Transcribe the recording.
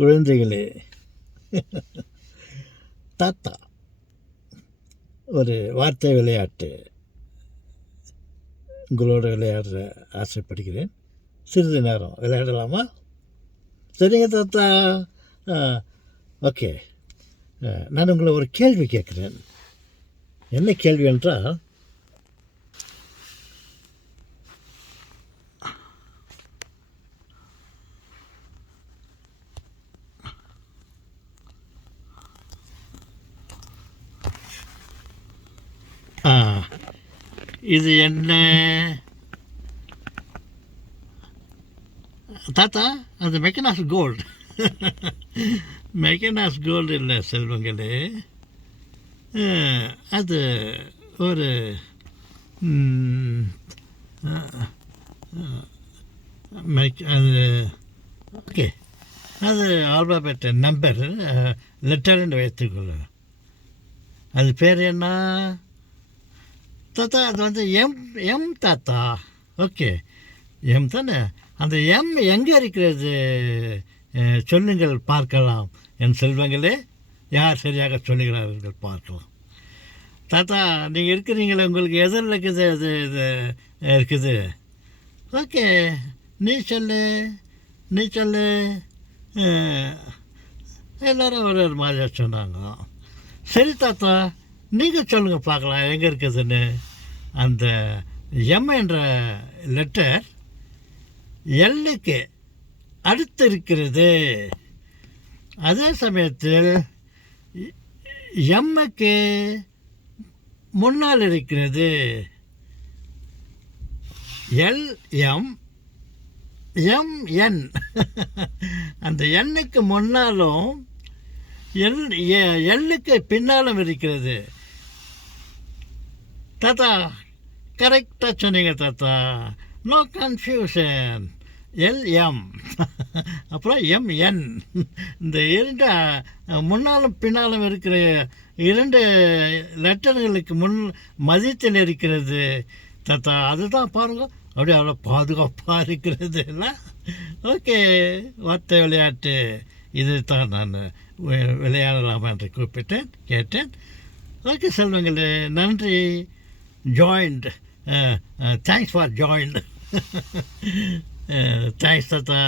குழந்தைகளே, தாத்தா ஒரு வார்த்தை விளையாட்டு உங்களோட விளையாடுற ஆசைப்படுகிறேன். சிறிது நேரம் விளையாடலாமா? சரிங்க தாத்தா. ஓகே. நான் உங்களை ஒரு கேள்வி கேட்குறேன். என்ன கேள்வி என்றால், இது என்ன தாத்தா? அது மெக்கனாஸ் கோல்டு. மெக்கனாஸ் கோல்டு இல்லை செல்வங்களே, அது ஒரு அது ஓகே, அது ஆல்பாபெட் நம்பர் லெட்டர்னு வைத்துக்கொள்ள. அது பேர் என்ன தாத்தா? அது வந்து எம் தாத்தா. ஓகே, எம் தானே. அந்த எம் எங்கே இருக்கிறது சொல்லுங்கள் பார்க்கலாம் என் செல்வங்களே. யார் சரியாக சொல்லுகிறார்கள் பார்க்கலாம். தாத்தா, நீங்கள் இருக்கிறீங்களே, உங்களுக்கு எதில் இருக்குது அது இது இருக்குது? ஓகே, நீ சொல்லு. எல்லோரும் ஒரு ஒரு மாதிரியாக சொன்னாங்க. சரி தாத்தா, நீங்கள் சொல்லுங்கள் பார்க்கலாம் எங்கே இருக்குதுன்னு. அந்த எம் என்ற லெட்டர் எல்லுக்கு அடுத்து இருக்கிறது. அதே சமயத்தில் எம்முக்கு முன்னால் இருக்கிறது. என் அந்த எண்ணுக்கு முன்னாலும் எல்லுக்கு பின்னாலும் இருக்கிறது. தாத்தா, கரெக்டாக சொன்னீங்க தாத்தா. No confusion. எல்எம் அப்புறம் எம்என், இந்த இரண்டு முன்னாலும் பின்னாலும் இருக்கிற இரண்டு லெட்டர்களுக்கு மதியத்தில் இருக்கிறது தாத்தா. அதுதான் பாருங்க, அப்படியே அவ்வளோ பாதுகாப்பாக இருக்கிறது இல்லை? ஓகே, வார்த்தை விளையாட்டு இது தான் நான் விளையாடலாம் என்று கேட்டேன். ஓகே செல்வங்களே, நன்றி. Joint, thanks for joint. Thanks, Tata.